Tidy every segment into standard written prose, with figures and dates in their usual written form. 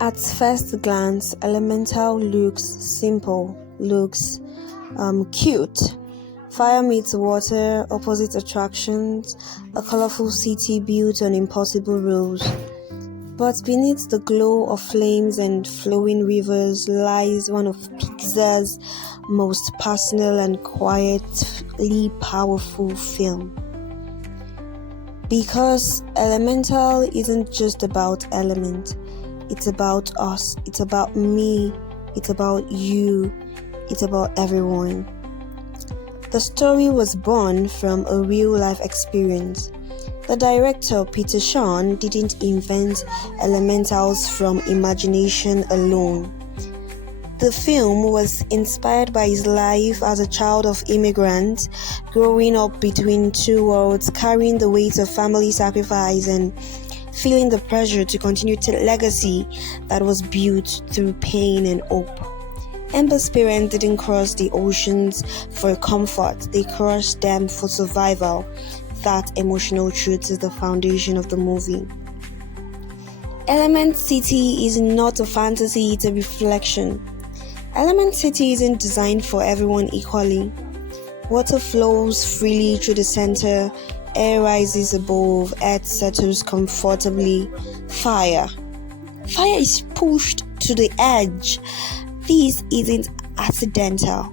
At first glance, Elemental looks simple, looks cute. Fire meets water, opposite attractions, a colorful city built on impossible rules. But beneath the glow of flames and flowing rivers lies one of Pixar's most personal and quietly powerful film. Because Elemental isn't just about element, it's about us, it's about me, it's about you, it's about everyone. The story was born from a real-life experience. The director, Peter Shawn, didn't invent elementals from imagination alone. The film was inspired by his life as a child of immigrants, growing up between two worlds, carrying the weight of family sacrifice and feeling the pressure to continue the legacy that was built through pain and hope. Amber's parents didn't cross the oceans for comfort, they crossed them for survival. That emotional truth is the foundation of the movie. Element City is not a fantasy, it's a reflection. Element City isn't designed for everyone equally. Water flows freely through the center, air rises above, earth settles comfortably. Fire is pushed to the edge. This isn't accidental.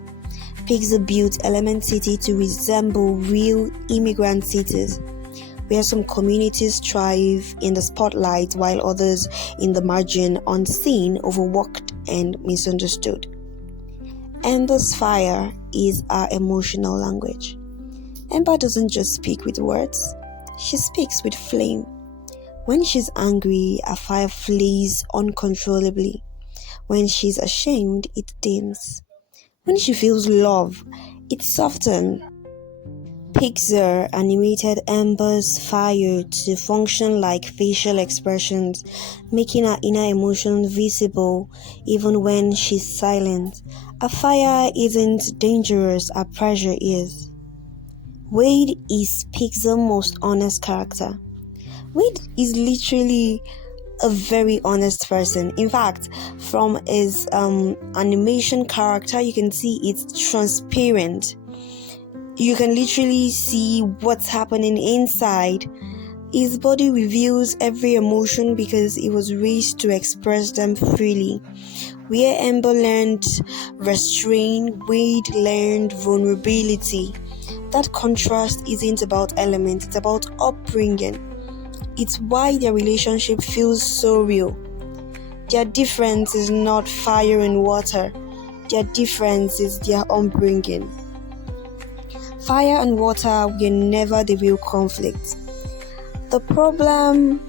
Pixar built Element City to resemble real immigrant cities, where some communities thrive in the spotlight while others in the margin, unseen, overlooked, and misunderstood. Amber's fire is our emotional language. Amber doesn't just speak with words, she speaks with flame. When she's angry, her fire flares uncontrollably. When she's ashamed, it dims. When she feels love, it softens. Pixar animated Amber's fire to function like facial expressions, making her inner emotions visible even when she's silent. A fire isn't dangerous, a pressure is. Wade is Pixar's most honest character. Wade is literally a very honest person. In fact, from his animation character, you can see it's transparent. You can literally see what's happening inside. His body reveals every emotion because he was raised to express them freely. Where Amber learned restraint, Wade learned vulnerability. That contrast isn't about element, it's about upbringing. It's why their relationship feels so real. Their difference is not fire and water. Their difference is their upbringing. Fire and water were never the real conflict. The problem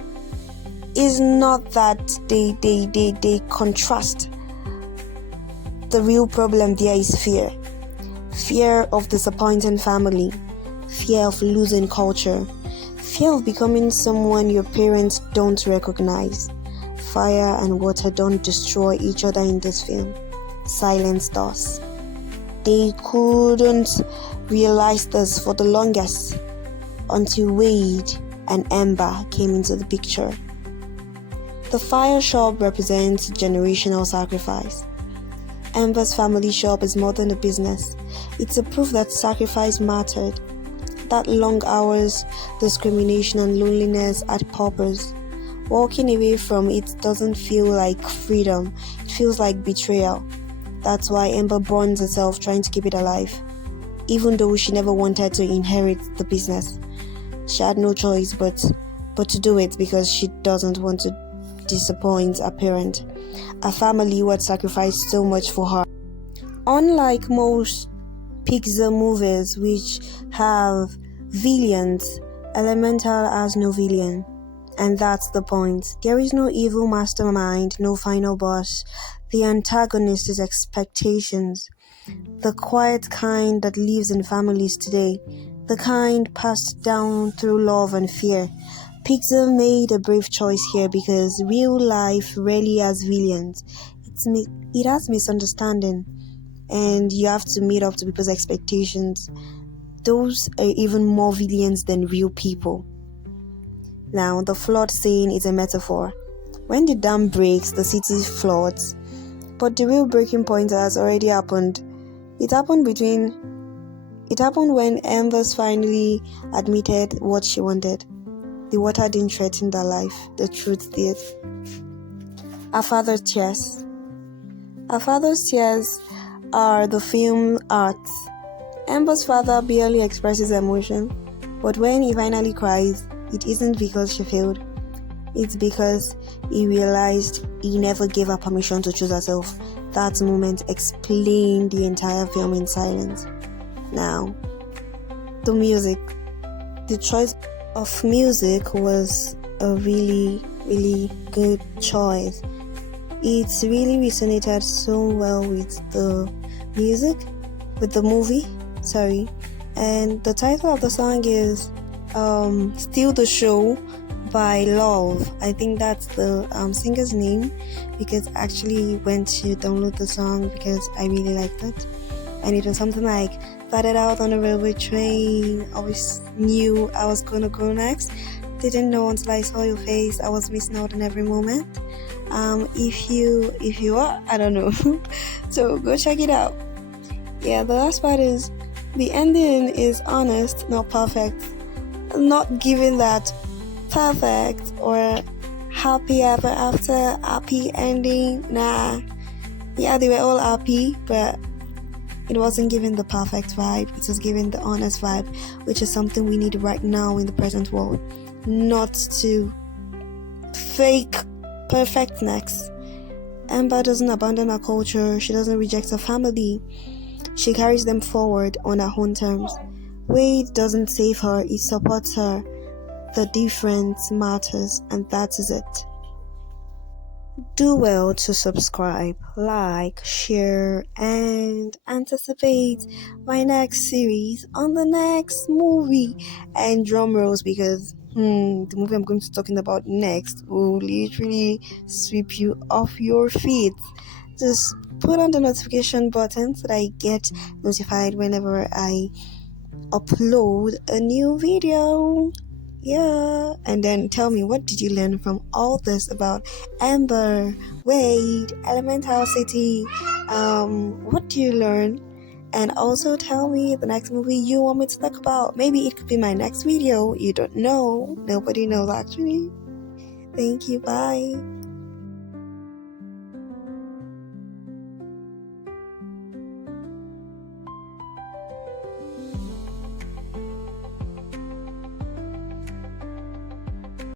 is not that they contrast. The real problem there is fear. Fear of disappointing family. Fear of losing culture. Fear of becoming someone your parents don't recognize. Fire and water don't destroy each other in this film. Silence does. They couldn't realize this for the longest until Wade and Amber came into the picture. The fire shop represents generational sacrifice. Amber's family shop is more than a business. It's a proof that sacrifice mattered. That long hours, discrimination and loneliness had purpose. Walking away from it doesn't feel like freedom, it feels like betrayal. That's why Amber burns herself trying to keep it alive. Even though she never wanted to inherit the business. She had no choice but to do it because she doesn't want to disappoint her parent, a family who had sacrificed so much for her. Unlike most Pixar movies which have villains, Elemental has no villain. And that's the point. There is no evil mastermind, no final boss. The antagonist is expectations. The quiet kind that lives in families today. The kind passed down through love and fear. Pixar made a brave choice here because real life rarely has villains. It has misunderstanding. And you have to meet up to people's expectations. Those are even more villains than real people. Now, the flood scene is a metaphor. When the dam breaks, the city floods. But the real breaking point has already happened. It happened when Embers finally admitted what she wanted. The water didn't threaten their life, the truth did. Her father's tears. Her father's tears are the film art. Ember's father barely expresses emotion, but when he finally cries, it isn't because she failed. It's because he realized he never gave her permission to choose herself. That moment explained the entire film in silence. Now, the music. The choice of music was a really, really good choice. It really resonated so well with the music, with the movie, and the title of the song is Steal the Show by Love. I think that's the singer's name, because I actually went to download the song because I really liked it, and it was something like started out on a railway train, always knew I was gonna go next, didn't know until I saw your face, I was missing out on every moment. If you are, I don't know. So go check it out. Yeah, the last part is the ending is honest, not perfect. Not giving that perfect or happy ever after, happy ending. Nah. Yeah, they were all happy, but it wasn't giving the perfect vibe. It was giving the honest vibe, which is something we need right now in the present world. Not to fake perfectness. Amber doesn't abandon her culture. She doesn't reject her family. She carries them forward on her own terms. Wade doesn't save her. He supports her. The difference matters, and that is it. Do well to subscribe, like, share, and anticipate my next series on the next movie. And drum rolls, because the movie I'm going to be talking about next will literally sweep you off your feet. Just put on the notification button so that I get notified whenever I upload a new video. Yeah, and then tell me, what did you learn from all this about Amber, Wade, Elemental City? What do you learn? And also tell me the next movie you want me to talk about. Maybe it could be my next video. You don't know. Nobody knows actually. Thank you. Bye.